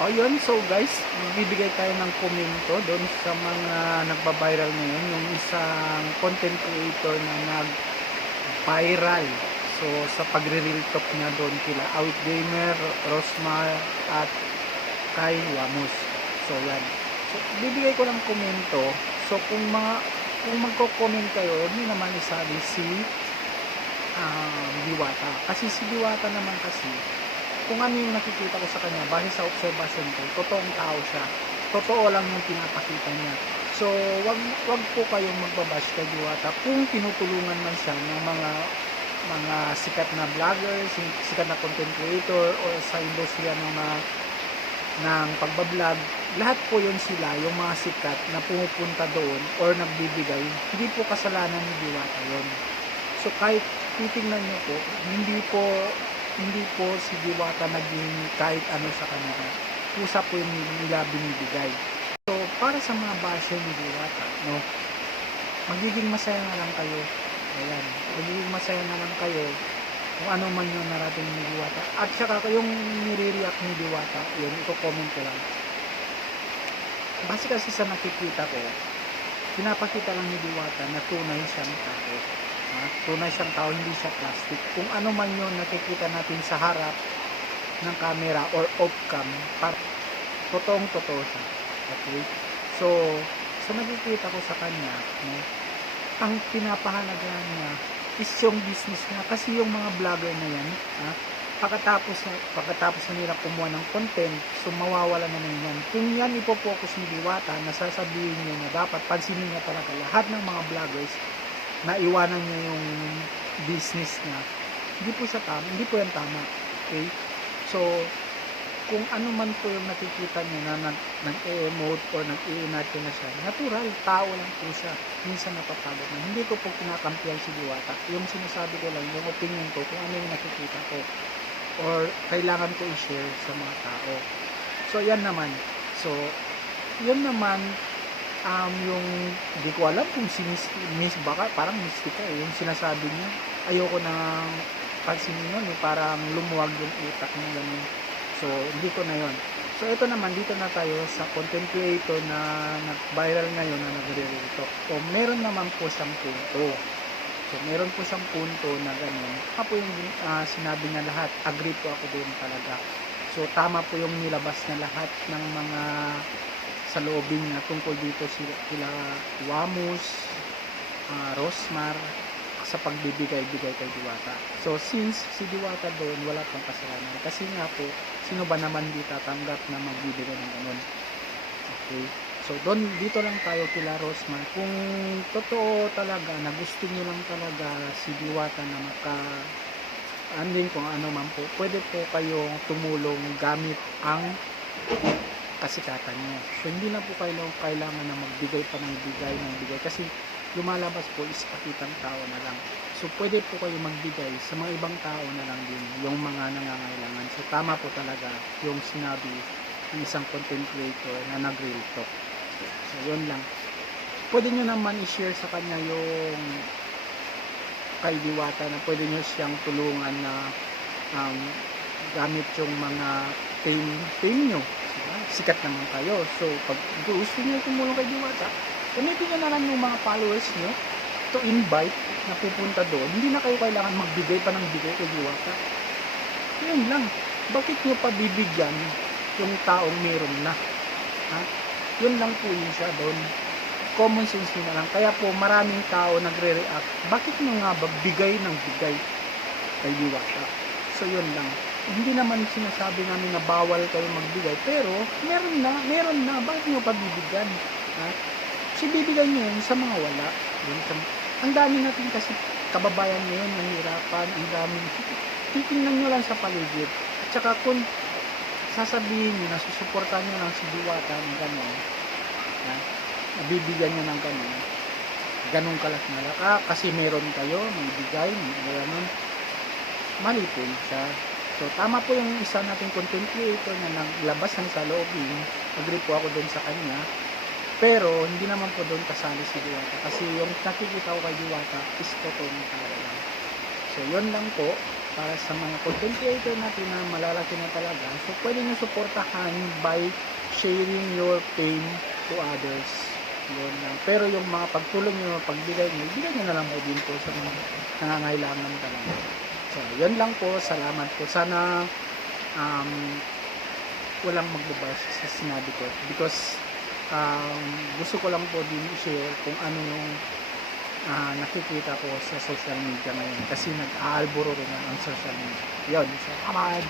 O yun, so guys, bibigay tayo ng komento doon sa mga nagba-viral ngayon, yung isang content creator na nag-viral. So sa pagre-real talk niya doon kila Awit Gamer, Rosmar at kay Wamos. So yan. So bibigay ko lang komento. So kung magko-comment kayo, huwag niyo naman isabi si Diwata. Kasi si Diwata naman kasi kung ano yung nakikita ko sa kanya base sa observation ko, totoong tao siya. Totoo lang yung pinapakita niya. So, wag po kayong magbabash kay Diwata kung tinutulungan man siya ng mga sikat na vlogger, sikat na content creator o sa industriya ng pagbablog. Lahat po yun sila, yung mga sikat na pumupunta doon or nagbibigay, hindi po kasalanan ni Diwata yun. So, kahit titingnan nyo po, hindi po si Diwata naging kahit ano sa kanila. Kusa po yung nila binibigay. So, para sa mga basher ni Diwata, no, magiging masaya na lang kayo. Ayan, magiging masaya na lang kayo kung ano man yung narating ni Diwata. At saka yung nire-react ni Diwata, yun, ito-comment ko lang. Base kasi sa nakikita ko, pinapakita lang ni Diwata na tunay siyang tao. Tunay siyang tao, hindi siya plastic. Kung ano man yun nakikita natin sa harap ng camera or off-cam, totoong totoo siya. Okay? So, sa nakikita ko sa kanya, no, ang pinapahalagaan niya is yung business niya. Kasi yung mga vlogger na yan, pagkatapos na nila kumuha ng content, so mawawala na yan. Kung yan ipopokus ni Diwata, nasasabihin niya na dapat pansinin niya talaga lahat ng mga vloggers na iwanan niya yung business niya. Hindi po yan tama. Okay? So, kung ano man po yung nakikita niya na nag-e-emote or nag-i-inarte na siya, natural, tao lang po siya. Minsan napapagod na. Hindi ko po kinakampihan si Diwata. Yung sinasabi ko lang, yung opinion ko, kung ano yung nakikita ko or kailangan ko i-share sa mga tao. So, yan naman. So, yan naman, yung hindi ko alam kung si Miss baka parang mystica yung sinasabi niya, ayoko nang pansinin yun, parang lumuwag yung utak niya ganun. So hindi ko na yon. So ito naman, dito na tayo sa content creator na nag-viral ngayon na nagre-reto. So meron naman po siyang punto. So meron po siyang punto na ganun. Ako yung sinabi niya lahat, agree po ako doon talaga. So tama po yung nilabas na lahat ng mga sa loobing na tungkol dito sila Wamos, Rosmar sa pagbibigay-bigay kay Diwata. So since si Diwata doon wala pang kasalanan kasi nga po sino ba naman di tatanggap na magbibigay ng ganun. Okay. So doon dito lang tayo kila Rosmar kung totoo talaga na gusto niyo lang talaga si Diwata na andin kung ano man po, pwede po kayong tumulong gamit ang kasikatan niya. So hindi na po kailangan na magbigay pa ng bigay kasi lumalabas po is pakitang tao na lang. So pwede po kayo magbigay sa mga ibang tao na lang din, yung mga nangangailangan. So tama po talaga yung sinabi ng isang content creator na nag-real talk. So yun lang. Pwede nyo naman i-share sa kanya yung kay Diwata na pwede nyo siyang tulungan na gamit yung mga fame nyo. Sikat naman kayo. So, pag gusto nyo tumulong kay Diwata, gamitin nyo na lang yung mga followers nyo to invite na pupunta doon. Hindi na kayo kailangan magbigay pa ng bigay kay Diwata. Yun lang. Bakit nyo pa bibigyan yung taong meron na? Yun lang po yun siya doon. Common sense nyo na lang. Kaya po maraming tao nagre-react. Bakit nyo nga ba bigay ng bigay kay Diwata? So yun lang. Hindi naman sinasabi namin na bawal kayo magbigay, pero meron na, bakit nyo pa bibigyan? Kasi bibigyan nyo yun sa mga wala. Ang dami natin kasi kababayan ngayon, nahihirapan, ang dami. Titingnan nyo lang sa paligid. At saka kung sasabihin nyo na susuportahan nyo lang si Diwata ng gano'n, nabibigyan nyo ng gano'n, ganun kalat na lang. Kasi meron kayo, may bigay, may gano'n. Mali po siya. So, tama po yung isa nating content creator na naglabas ng saloobin. Agree po ako doon sa kanya. Pero, hindi naman po doon kasali si Diwata. Kasi yung nakikita ko kay Diwata is totoong tao lang. So, yun lang po. para sa mga content creator natin na malalaki na talaga. So, pwede nyo suportahan by sharing your pain to others. Yun lang. Pero yung mga pagtulong nyo, pagbigay nyo na lang po din po sa mga nangangailangan talaga. So, yun lang po. Salamat po. Sana walang magbabash sa sinabi ko. Because gusto ko lang po din i-share kung ano yung nakikita ko sa social media ngayon kasi nag-aalburo rin ang social media. Yun. So, bye-bye!